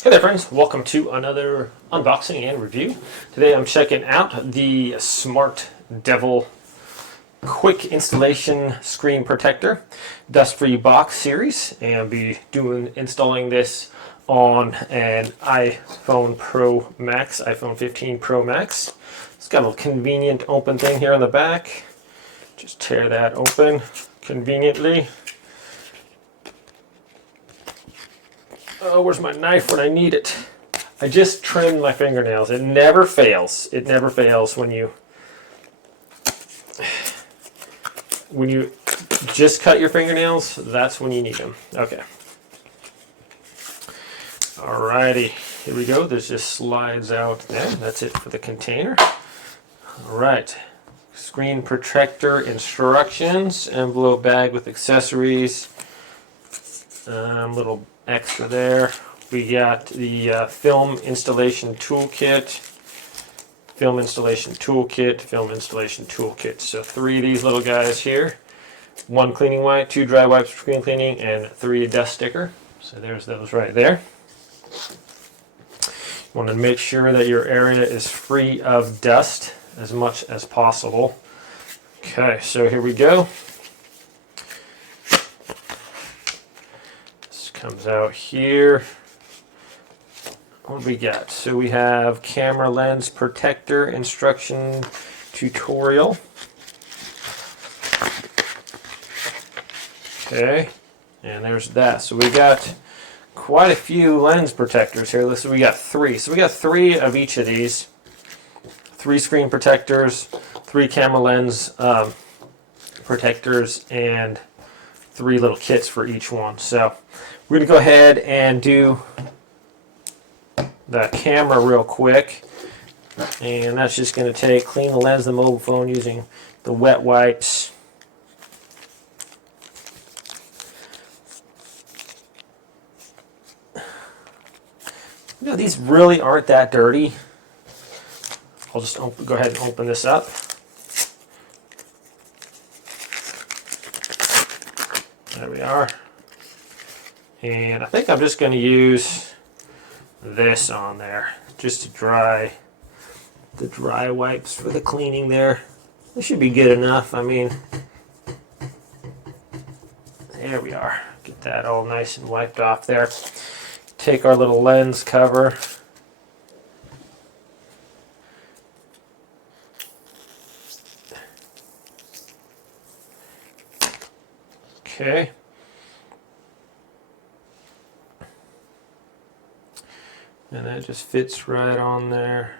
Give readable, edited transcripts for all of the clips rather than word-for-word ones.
Hey there friends, welcome to another unboxing and review. Today I'm checking out the SmartDevil Quick Installation Screen Protector Dust-Free Box Series, and I'll be installing this on an iPhone Pro Max, iPhone 15 Pro Max. It's got a convenient open thing here on the back. Just tear that open conveniently. Oh, where's my knife when I need it? I just trimmed my fingernails. It never fails. It never fails when you just cut your fingernails. That's when you need them. Okay. Alrighty, here we go. This just slides out there. That's it for the container. Alright. Screen protector instructions, envelope bag with accessories, little extra there. We got the film installation toolkit, film installation toolkit. So 3 of these little guys here. 1 cleaning wipe, 2 dry wipes for screen cleaning, and 3 dust sticker. So there's those right there. You want to make sure that your area is free of dust as much as possible. Okay, so here we go. Comes out here. What do we got? So we have camera lens protector instruction tutorial. Okay, and there's that. So we got quite a few lens protectors here. So we got 3. So we got 3 of each of these. 3 screen protectors, 3 camera lens protectors, and 3 little kits for each one. So we're going to go ahead and do the camera real quick, and that's just going to clean the lens of the mobile phone using the wet wipes. You know, these really aren't that dirty. I'll just go ahead and open this up. There we are. And I think I'm just going to use this on there just to dry the dry wipes for the cleaning there. This should be good enough. I mean, there we are. Get that all nice and wiped off there. Take our little lens cover. Okay. And that just fits right on there.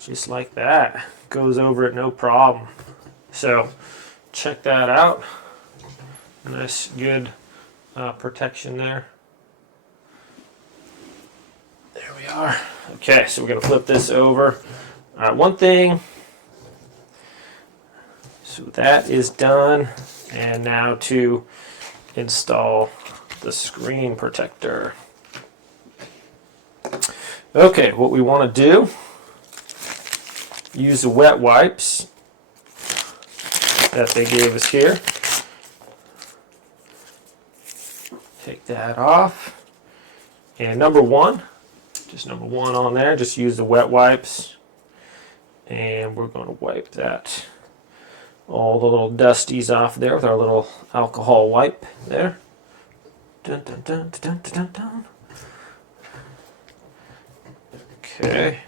Just like that. Goes over it no problem. So check that out. Nice, good protection there. There we are. Okay, so we're going to flip this over. Alright, one thing. So that is done. And now to install the screen protector. Okay, what we want to do, use the wet wipes that they gave us here. Take that off. And number 1, just number 1 on there, just use the wet wipes. And we're going to wipe that, all the little dusties off there with our little alcohol wipe there. Dun, dun, dun, dun, dun, dun, dun. Okay.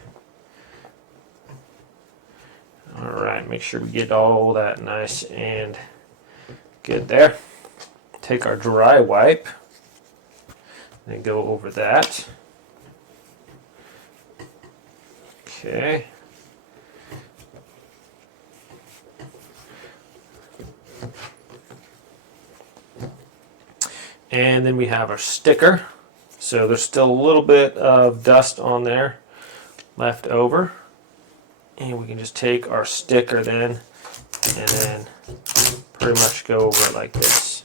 Alright, make sure we get all that nice and good there. Take our dry wipe and go over that. Okay. And then we have our sticker. So there's still a little bit of dust on there left over. And we can just take our sticker then and then pretty much go over it like this.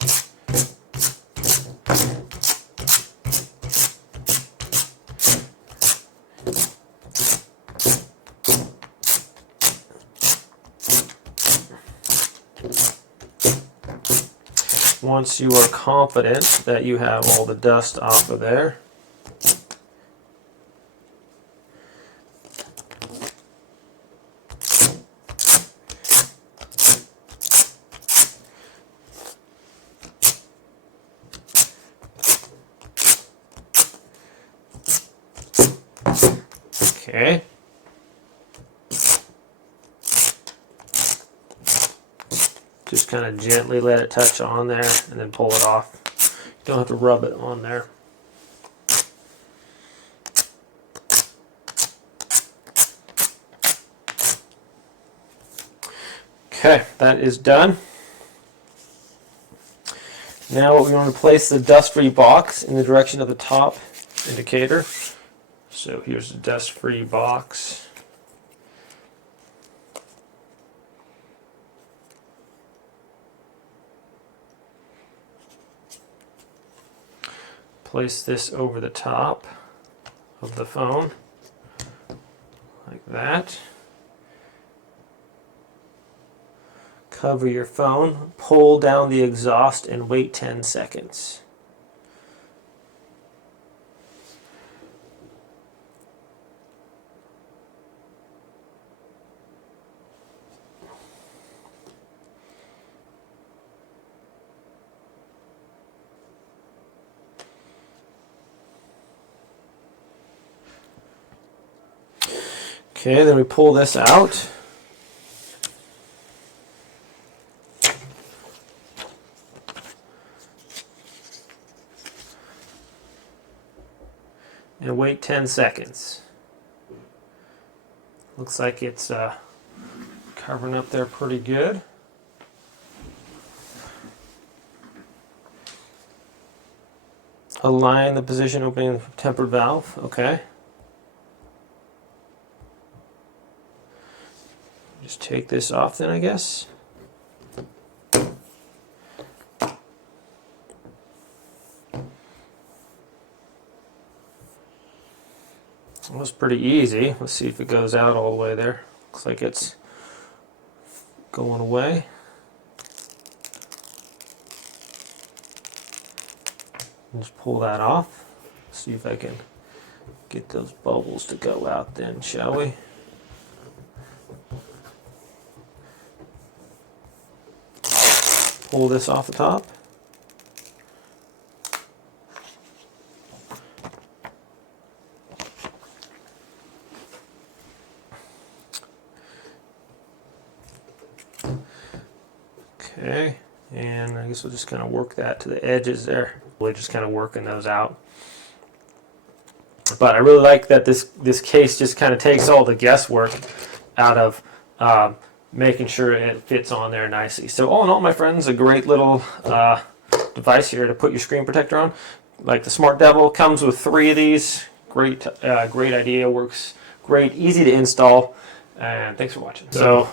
once you are confident that you have all the dust off of there, okay. Just kind of gently let it touch on there and then pull it off. You don't have to rub it on there. Okay, that is done. Now we want to place the dust-free box in the direction of the top indicator. So here's the dust-free box. Place this over the top of the phone, like that. Cover your phone, pull down the exhaust, and wait 10 seconds. Okay, then we pull this out. And wait 10 seconds. Looks like it's covering up there pretty good. Align the position opening the tempered valve. Okay. Just take this off then, I guess. It was pretty easy. Let's see if it goes out all the way there. Looks like it's going away. Just pull that off. See if I can get those bubbles to go out then, shall we? Pull this off the top. Okay, and I guess we'll just kind of work that to the edges there. We're just kind of working those out. But I really like that this case just kind of takes all the guesswork out of making sure it fits on there nicely. So all in all, my friends, a great little device here to put your screen protector on. Like the SmartDevil comes with 3 of these. Great, great idea. Works great, easy to install. And thanks for watching. So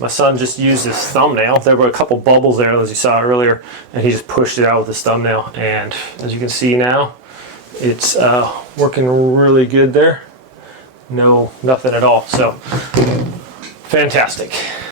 my son just used his thumbnail. There were a couple bubbles there, as you saw earlier, and he just pushed it out with his thumbnail. And as you can see now, it's working really good there. No, nothing at all. So fantastic.